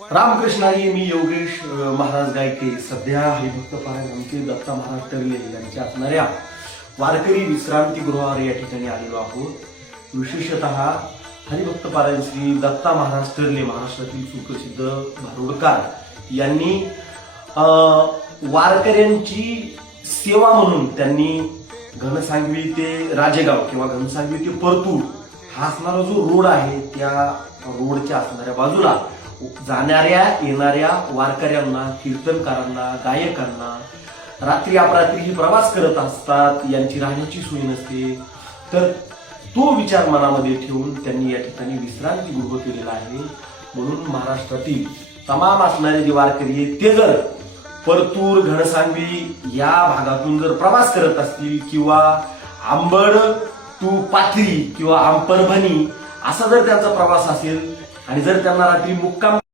रामकृष्णारी, मी योगेश महाराज गायके. सध्या हरिभक्त पारायण आमचे दत्ता महाराज टर्ले यांच्या असणाऱ्या वारकरी विश्रांतीगृहावर या ठिकाणी आलेलो आहोत. विशेषतः हरिभक्त पारायण श्री दत्ता महाराज टर्ले, महाराष्ट्रातील सुप्रसिद्ध भारुडकार यांनी वारकऱ्यांची सेवा म्हणून त्यांनी घनसांगवी ते राजेगाव किंवा घनसांगवी ते परतूर हा असणारा जो रोड आहे, त्या रोडच्या असणाऱ्या बाजूला जाणाऱ्या येणाऱ्या वारकऱ्यांना, कीर्तनकारांना, गायकांना रात्री अपरात्री प्रवास करत असतात, यांची राहण्याची सोय नसते. तर तो विचार मनामध्ये ठेवून त्यांनी या ठिकाणी विश्रांतीगृह केलेला आहे. म्हणून महाराष्ट्रातील तमाम असणारे जे वारकरी आहेत ते जर परतूर, घनसांगवी या भागातून जर प्रवास करत असतील किंवा अंबड टू पाथरी किंवा परभणी असा जर त्यांचा प्रवास असेल आणि जर त्यांना रात्री मुक्काम